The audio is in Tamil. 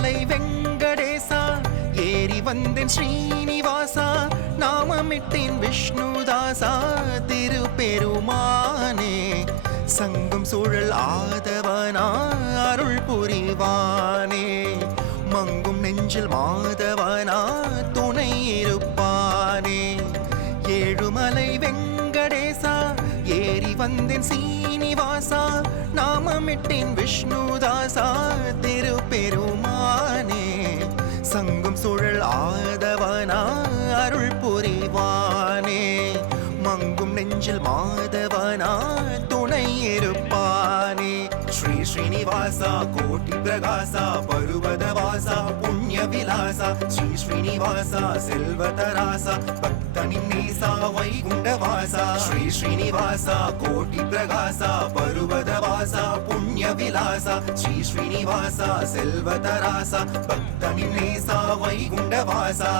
ஏழுமலை வெங்கடேசா ஏறி வந்தேன் ஸ்ரீனிவாசா நாமமிட்டேன் விஷ்ணுதாசா திருப்பெருமானே சங்கம் சூழல் ஆதவனா அருள் புரிவானே மங்கும் நெஞ்சில் மாதவனா துணை இருப்பானே ஏழுமலை வெங்கடேசா ஏறி வந்தேன் சீனிவாசா நாமமிட்டேன் விஷ்ணுதாசா திருப்பெருமானே சங்கம் சுழல் ஆதவனா அருள் புரிவானே மங்கும் நெஞ்சில் மாதவனா துணை இருப்பானே ஸ்ரீ ஸ்ரீனிவாசா கோட்டி பிரகாசா பருவதவாசா புண்ணிய விலாசா ஸ்ரீ ஸ்ரீனிவாசா செல்வதராசா பக்தனின் நேசா வைகுண்டவாசா ஸ்ரீ ஸ்ரீனிவாசா கோட்டி பிரகாசா பருவதவாசா புண்ணிய விலாசா ஸ்ரீ ஸ்ரீனிவாசா செல்வதராசா பக்தனின் நேசா வைகுண்டவாசா